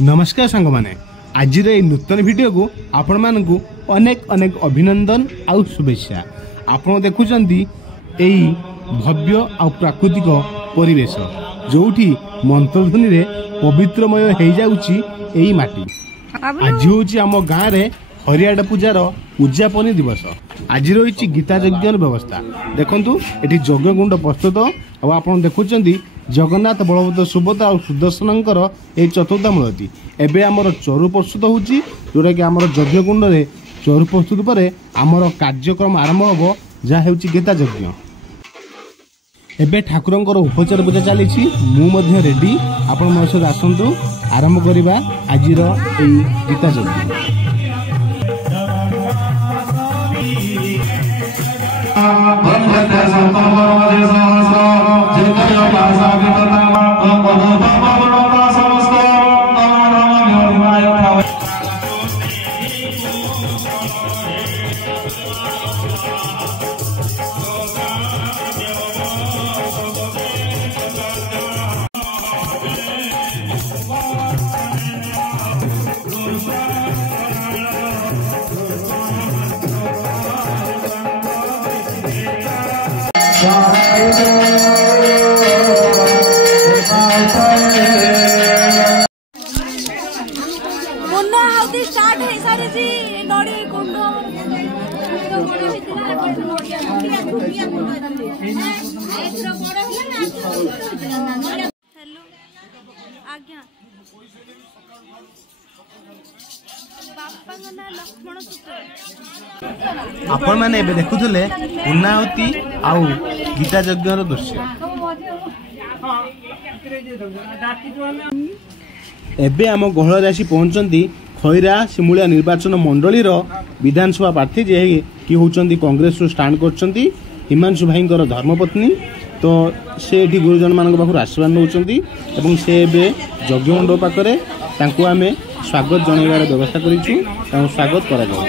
नमस्कार सांग माने आज नूतन वीडियो को आपण मानकु अनेक अनेक अभिनंदन आउ शुभेच्छा। आपण देखुचंती एई भव्य आ प्राकृतिक परिवेश जोठी मंत्रध्वनि रे पवित्रमय हो जाउची एई माटी। आज होची आम गाँव रे हरियाड़ा पूजार उद्यापन दिवस। आज रही गीता यज्ञ व्यवस्था देखंतु एठी यज्ञकुंड प्रस्तुत आप देखुचंती जगन्नाथ बलभद्र सुभद्रा और सुदर्शनकर ये चतुर्थ मूर्ति एबे आमर चरु प्रस्तुत होची जोटा कि आमर यज्ञकुंड रे चरु प्रस्तुत पर आमर कार्यक्रम आरंभ हम जहाँ होची गीता यज्ञ। एबे ठाकुरंकर उपचार पूजा चली मु रेडी आपण मो सहित आसंतु आरंभ करबा आजिर एई गीता यज्ञ। स्टार्ट है सारे जी नोड़ी कुंडो हेलो आज्ञा बापा ना लक्ष्मण सूत्र आपण माने एबे देखुथले उन्नावती आउ गीता यज्ञर दृश्य। एबे आम गहल आसी पहुंचंती खैरा सिमुलिया निर्वाचन मंडली विधानसभा प्रार्थी जे कि होचंती कांग्रेस रु स्टांड करचंती हिमांशु भाई धर्मपत्नी। तो से गुरुजन मान पाखु आशीर्वाद नौचंती एवं से एबे यज्ञमंडप पाखरे तांको आमे स्वागत जणाइबार व्यवस्था करिछु तांको स्वागत करा जाउ।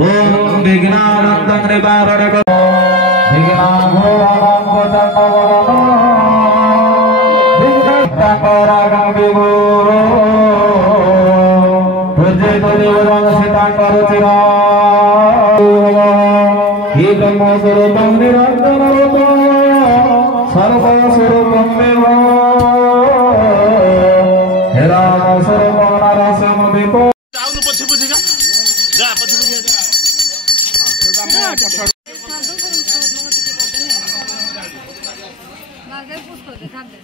ओम विघ्नानंदं निवारक स्वरूपं निरंतर सर्वस्वरूपं देव हे राम स्वरूपं नरसिंह विको जाउनु पछे पछे जा पछे पछे जा सेटा हम पछड़ मागे पुस्तो दे थाम दे।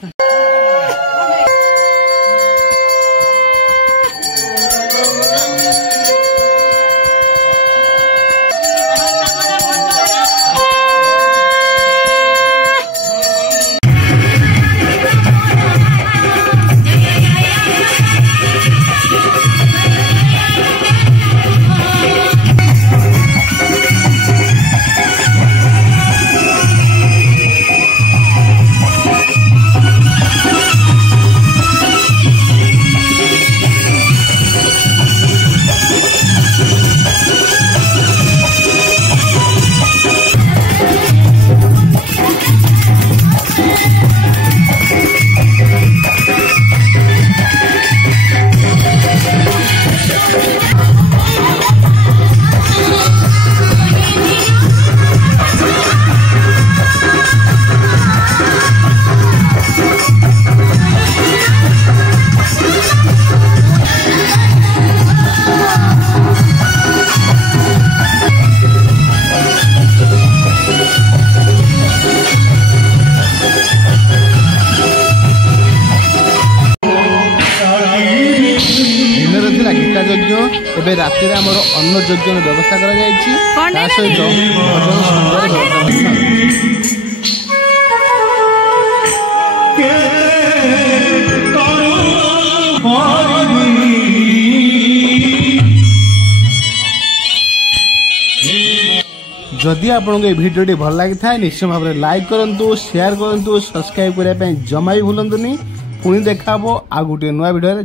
एबे राति आमर अन्न यज्ञ व्यवस्था करा जायछि ता सहित भजन सुंदर व्यवस्था। जदि आपको ये भिडियोटी भल लगी था निश्चय भाव में लाइक करूँ शेयर करूँ सब्सक्राइब करने जमा भी भूलुनी पुणी देखा आ गोटे नुआ भिडियो।